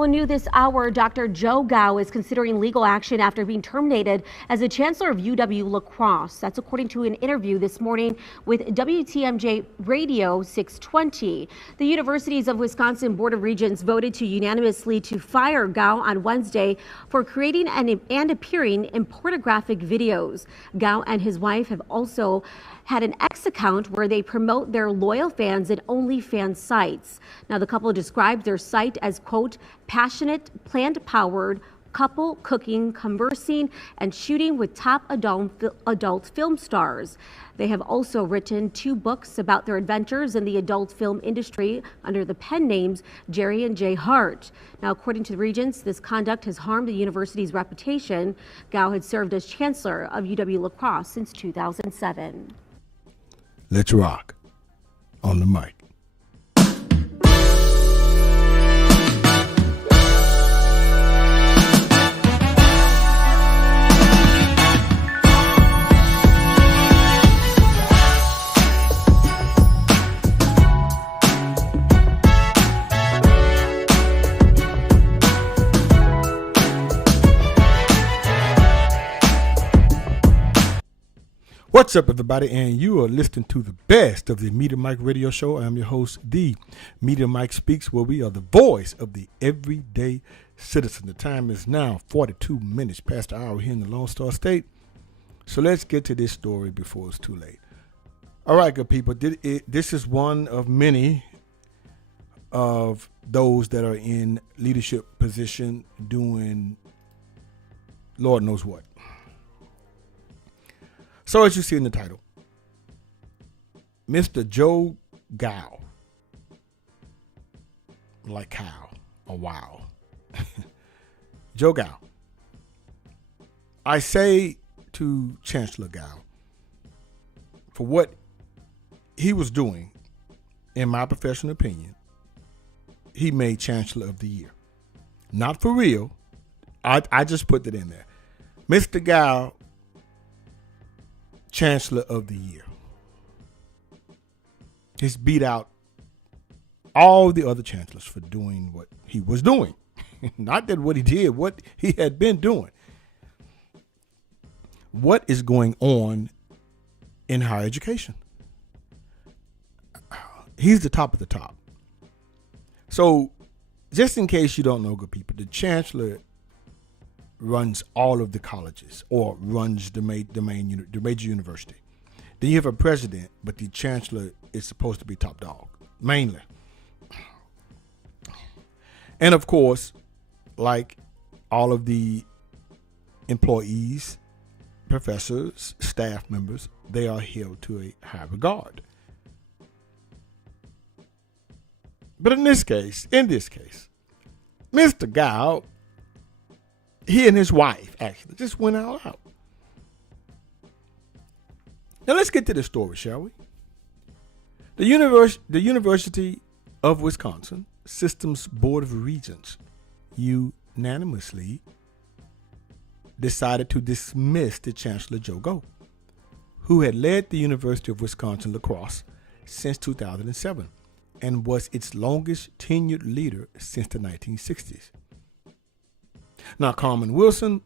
Well, new this hour, Dr. GOW is considering legal action after being terminated as the chancellor of UW-La Crosse. That's according to an interview this morning with WTMJ Radio 620. The Universities of Wisconsin Board of Regents voted unanimously to fire GOW on Wednesday for creating and appearing in pornographic videos. GOW and his wife have also had an X account where they promote their loyal fans at OnlyFans sites. Now, the couple described their site as, quote, passionate, plant-powered couple cooking, conversing, and shooting with top adult film stars. They have also written 2 books about their adventures in the adult film industry under the pen names Jerry and Jay Hart. Now, according to the Regents, this conduct has harmed the university's reputation. GOW had served as chancellor of UW-La Crosse since 2007. Let's rock on the mic. What's up, everybody, and you are listening to the best of the Media Mike radio show. I'm your host, the Media Mike Speaks, where we are the voice of the everyday citizen. The time is now 42 minutes past the hour here in the Lone Star State. So let's get to this story before it's too late. All right, good people, this is one of many of those that are in leadership position doing Lord knows what. So as you see in the title, Mr. Joe GOW, like cow or wow, Joe GOW. I say to Chancellor GOW, for what he was doing, in my professional opinion, he made Chancellor of the Year. Not for real. I just put that in there. Mr. GOW, Chancellor of the Year. He's beat out all the other chancellors for doing what he was doing. Not that what he did, what he had been doing. What is going on in higher education? He's the top of the top. So, just in case you don't know, good people, the chancellor runs all of the colleges or runs the major university. Then you have a president, but the chancellor is supposed to be top dog, mainly. And of course, like all of the employees, professors, staff members, they are held to a high regard. But in this case, Mr. GOW, he and his wife actually just went all out. Now let's get to the story, shall we? The University of Wisconsin System's Board of Regents unanimously decided to dismiss the Chancellor Joe GOW, who had led the University of Wisconsin-La Crosse since 2007 and was its longest tenured leader since the 1960s. Now, Carmen Wilson,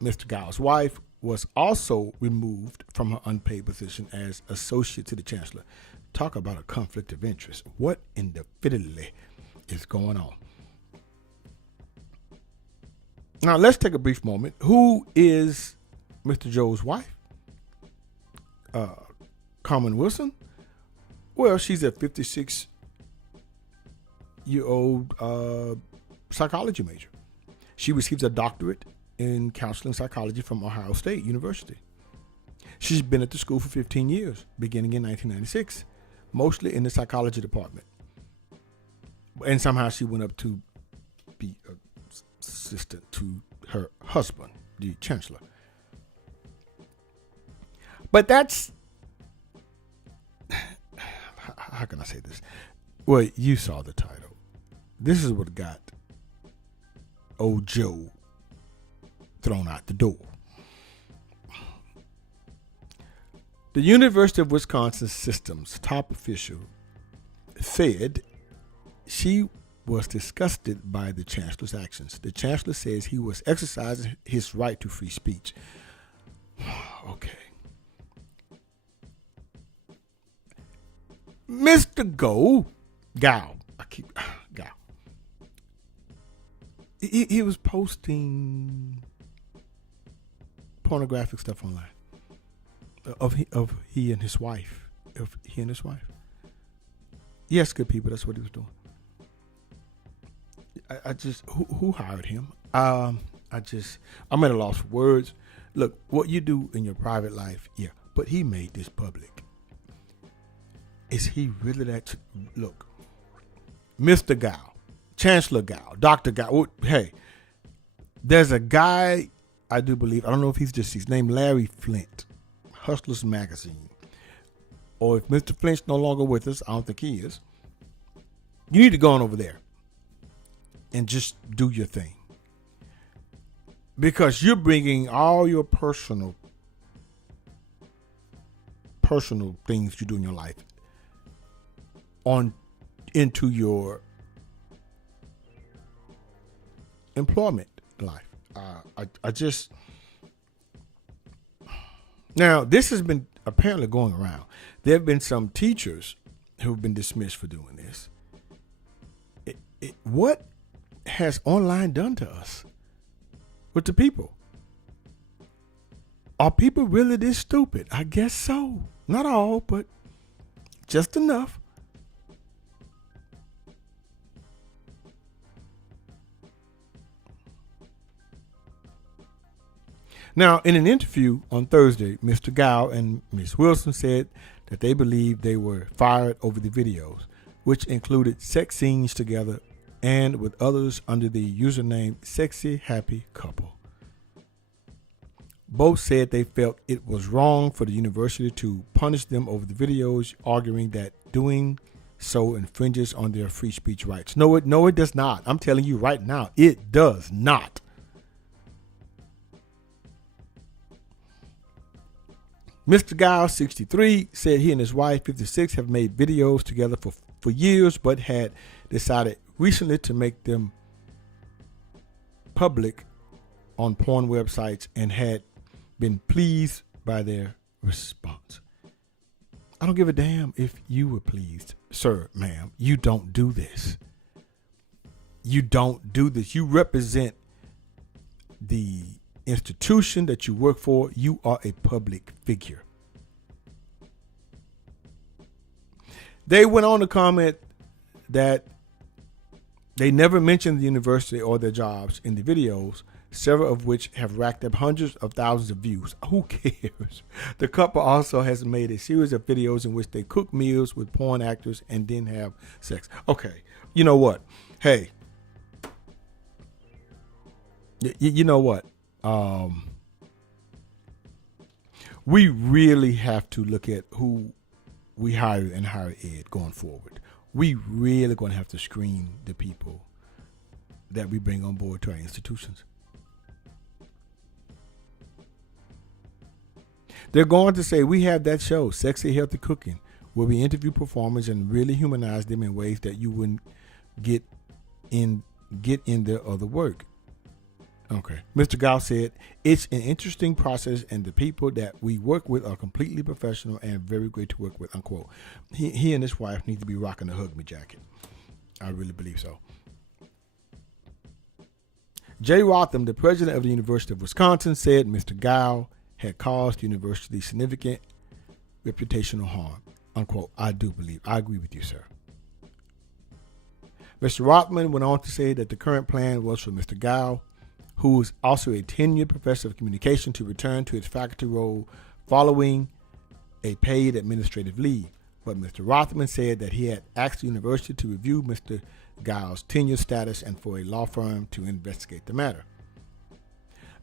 Mr. GOW's wife, was also removed from her unpaid position as associate to the chancellor. Talk about a conflict of interest. What in the fiddly is going on? Now, let's take a brief moment. Who is Mr. Joe's wife? Carmen Wilson? Well, she's a 56-year-old psychology major. She receives a doctorate in counseling psychology from Ohio State University. She's been at the school for 15 years, beginning in 1996, mostly in the psychology department. And somehow she went up to be assistant to her husband, the chancellor. But that's, how can I say this? Well, you saw the title. This is what got old Joe thrown out the door. The University of Wisconsin System's top official said she was disgusted by the chancellor's actions. The chancellor says he was exercising his right to free speech. Okay. Mr. GOW, he was posting pornographic stuff online of he and his wife. Yes, good people, that's what he was doing. I just, who hired him? I'm at a loss for words. Look, what you do in your private life, yeah, but he made this public. Is he really that? Look, Mr. GOW, Chancellor GOW, Dr. GOW. Hey, there's a guy, I do believe, I don't know if he's named Larry Flint, Hustlers Magazine. Or if Mr. Flint's no longer with us, I don't think he is. You need to go on over there and just do your thing. Because you're bringing all your personal things you do in your life on into your employment life. Now, this has been apparently going around. There have been some teachers who've been dismissed for doing this. What has online done to us with the people? Are people really this stupid? I guess so. Not all, but just enough. Now, in an interview on Thursday, Mr. GOW and Ms. Wilson said that they believed they were fired over the videos, which included sex scenes together and with others under the username Sexy Happy Couple. Both said they felt it was wrong for the university to punish them over the videos, arguing that doing so infringes on their free speech rights. No, it does not. I'm telling you right now, it does not. Mr. GOW, 63, said he and his wife, 56, have made videos together for years, but had decided recently to make them public on porn websites and had been pleased by their response. I don't give a damn if you were pleased. Sir, ma'am, you don't do this. You don't do this. You represent the institution that you work for. You are a public figure. They went on to comment that they never mentioned the university or their jobs in the videos, several of which have racked up hundreds of thousands of views. Who cares? The couple also has made a series of videos in which they cook meals with porn actors and then have sex. Okay, you know what? Hey, you know what? We really have to look at who we hire in higher ed going forward. We really going to have to screen the people that we bring on board to our institutions. They're going to say, we have that show, Sexy Healthy Cooking, where we interview performers and really humanize them in ways that you wouldn't get in their other work. Okay. Mr. GOW said, it's an interesting process and the people that we work with are completely professional and very great to work with, unquote. He and his wife need to be rocking a Hug Me jacket. I really believe so. Jay Rotham, the president of the University of Wisconsin, said Mr. GOW had caused the university significant reputational harm, unquote. I agree with you, sir. Mr. Rothman went on to say that the current plan was for Mr. GOW, who is also a tenured professor of communication, to return to his faculty role following a paid administrative leave. But Mr. Rothman said that he had asked the university to review Mr. GOW's tenure status and for a law firm to investigate the matter.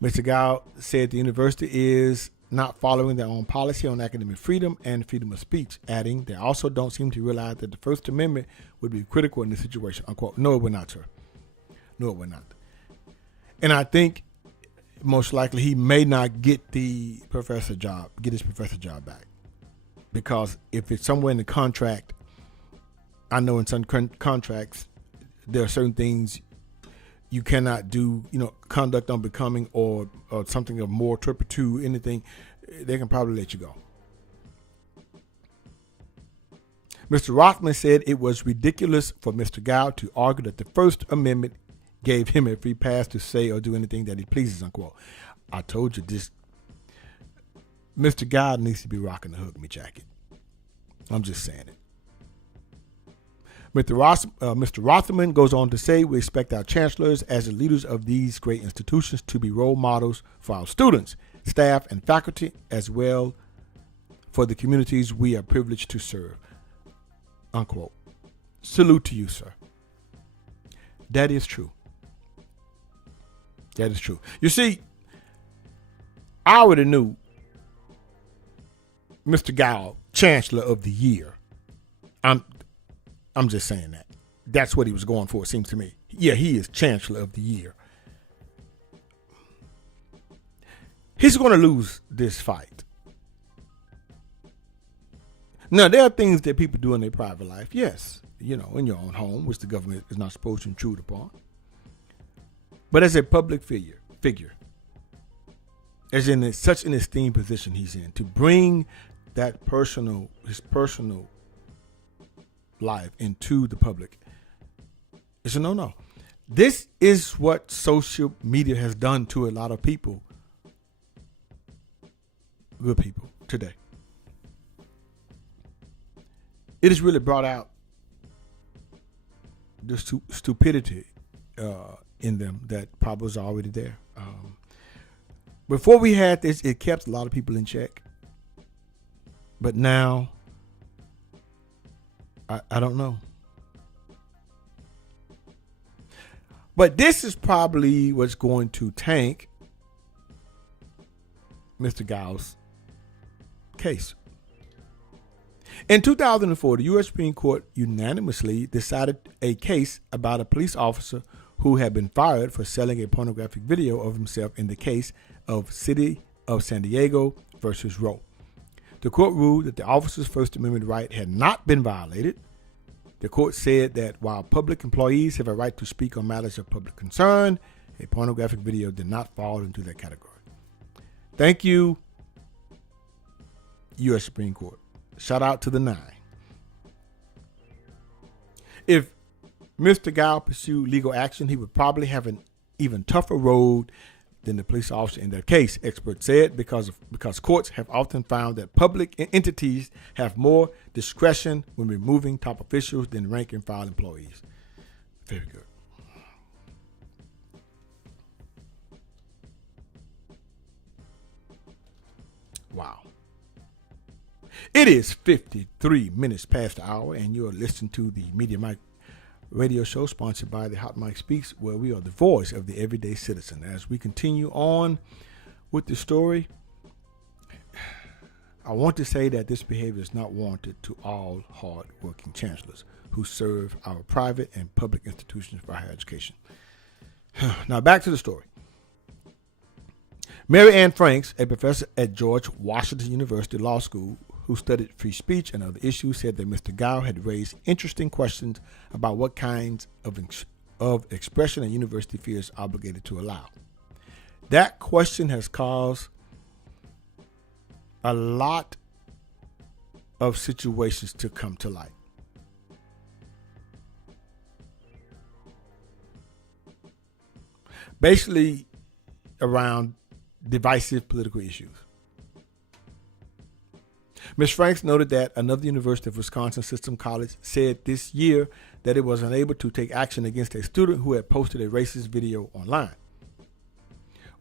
Mr. GOW said the university is not following their own policy on academic freedom and freedom of speech, adding they also don't seem to realize that the First Amendment would be critical in this situation, unquote. No, it would not, sir. No, it would not. And I think most likely he may not get his professor job back. Because if it's somewhere in the contract, I know in some contracts, there are certain things you cannot do, conduct unbecoming or something of moral turpitude, anything, they can probably let you go. Mr. Rothman said it was ridiculous for Mr. GOW to argue that the First Amendment gave him a free pass to say or do anything that he pleases, unquote. I told you this. Mr. GOW needs to be rocking the Hug Me jacket. I'm just saying it. Mr. Rothman goes on to say, we expect our chancellors as the leaders of these great institutions to be role models for our students, staff, and faculty, as well for the communities we are privileged to serve, unquote. Salute to you, sir. That is true. That is true. You see, I already knew Mr. GOW, Chancellor of the Year. I'm just saying that. That's what he was going for, it seems to me. Yeah, he is Chancellor of the Year. He's going to lose this fight. Now, there are things that people do in their private life, yes, in your own home, which the government is not supposed to intrude upon. But as a public figure, as in such an esteemed position he's in, to bring that his personal life into the public, it's a no-no. This is what social media has done to a lot of people, good people, today. It has really brought out the stupidity in them that probably was already there. Before we had this, it kept a lot of people in check. But now, I don't know. But this is probably what's going to tank Mr. GOW's case. In 2004, the U.S. Supreme Court unanimously decided a case about a police officer who had been fired for selling a pornographic video of himself in the case of City of San Diego versus Roe. The court ruled that the officer's First Amendment right had not been violated. The court said that while public employees have a right to speak on matters of public concern, a pornographic video did not fall into that category. Thank you, U.S. Supreme Court. Shout out to the 9. If Mr. GOW pursued legal action, he would probably have an even tougher road than the police officer in that case, experts said, because courts have often found that public entities have more discretion when removing top officials than rank and file employees. Very good. Wow. It is 53 minutes past the hour, and you are listening to the Media Mike radio show sponsored by the Hot Mike Speaks, where we are the voice of the everyday citizen. As we continue on with the story, I want to say that this behavior is not warranted to all hard-working chancellors who serve our private and public institutions for higher education. Now back to the story. Mary Ann Franks, a professor at George Washington University Law School who studied free speech and other issues, said that Mr. GOW had raised interesting questions about what kinds of expression a university feels obligated to allow. That question has caused a lot of situations to come to light. Basically around divisive political issues. Ms. Franks noted that another University of Wisconsin System College said this year that it was unable to take action against a student who had posted a racist video online.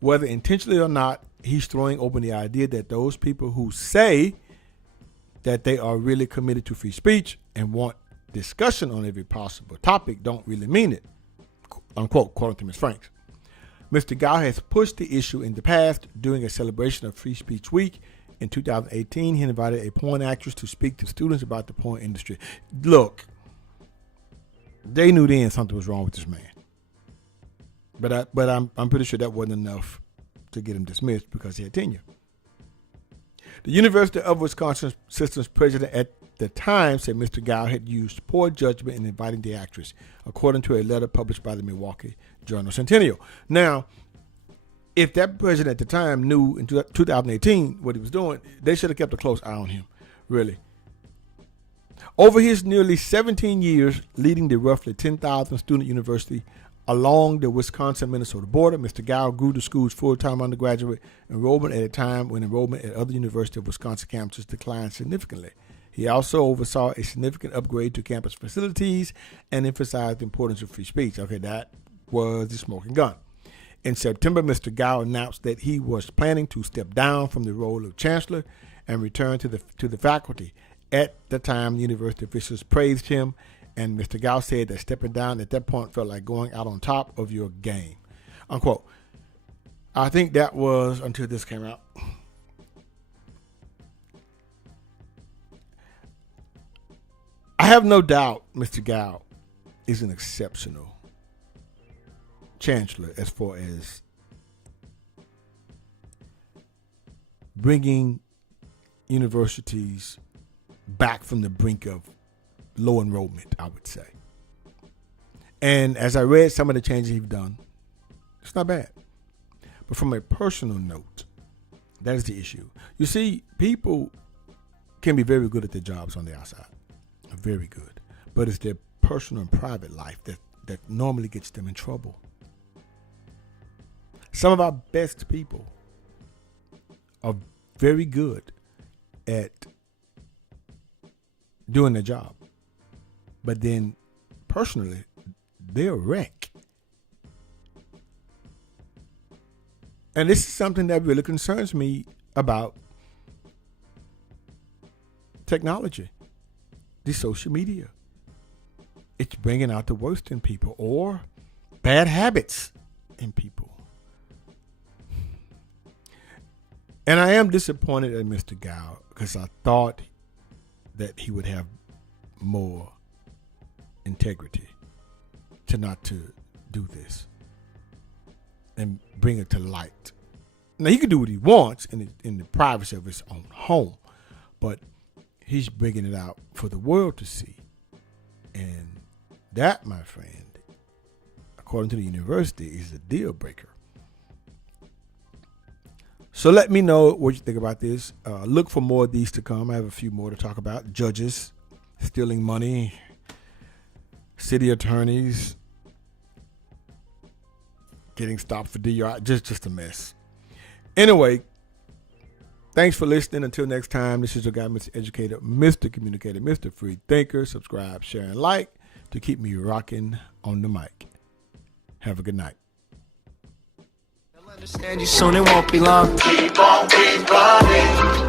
Whether intentionally or not, he's throwing open the idea that those people who say that they are really committed to free speech and want discussion on every possible topic don't really mean it, unquote, according to Ms. Franks. Mr. GOW has pushed the issue in the past. During a celebration of Free Speech Week in 2018, he invited a porn actress to speak to students about the porn industry. Look, they knew then something was wrong with this man. But I'm pretty sure that wasn't enough to get him dismissed because he had tenure. The University of Wisconsin System's president the time said Mr. GOW had used poor judgment in inviting the actress, according to a letter published by the Milwaukee Journal Centennial. Now, if that president at the time knew in 2018 what he was doing, they should have kept a close eye on him, really. Over his nearly 17 years leading the roughly 10,000 student university along the Wisconsin-Minnesota border, Mr. GOW grew the school's full-time undergraduate enrollment at a time when enrollment at other University of Wisconsin campuses declined significantly. He also oversaw a significant upgrade to campus facilities and emphasized the importance of free speech. Okay, that was the smoking gun. In September, Mr. GOW announced that he was planning to step down from the role of chancellor and return to the faculty. At the time, university officials praised him, and Mr. GOW said that stepping down at that point felt like going out on top of your game, unquote. I think that was until this came out. I have no doubt Mr. GOW is an exceptional chancellor as far as bringing universities back from the brink of low enrollment, I would say. And as I read some of the changes he's done, it's not bad. But from a personal note, that is the issue. You see, people can be very good at their jobs on the outside, very good. But it's their personal and private life that normally gets them in trouble. Some of our best people are very good at doing their job, but then personally, they're a wreck. And this is something that really concerns me about technology, the social media. It's bringing out the worst in people or bad habits in people. And I am disappointed at Mr. GOW because I thought that he would have more integrity to not to do this and bring it to light. Now, he can do what he wants in the privacy of his own home, but he's bringing it out for the world to see. And that, my friend, according to the university, is a deal breaker. So let me know what you think about this. Look for more of these to come. I have a few more to talk about. Judges stealing money, city attorneys getting stopped for DUI. Just a mess. Anyway, thanks for listening. Until next time, this is your guy, Mr. Educator, Mr. Communicator, Mr. Free Thinker. Subscribe, share, and like to keep me rocking on the mic. Have a good night. Understand you soon, it won't be long. Keep on, keep running.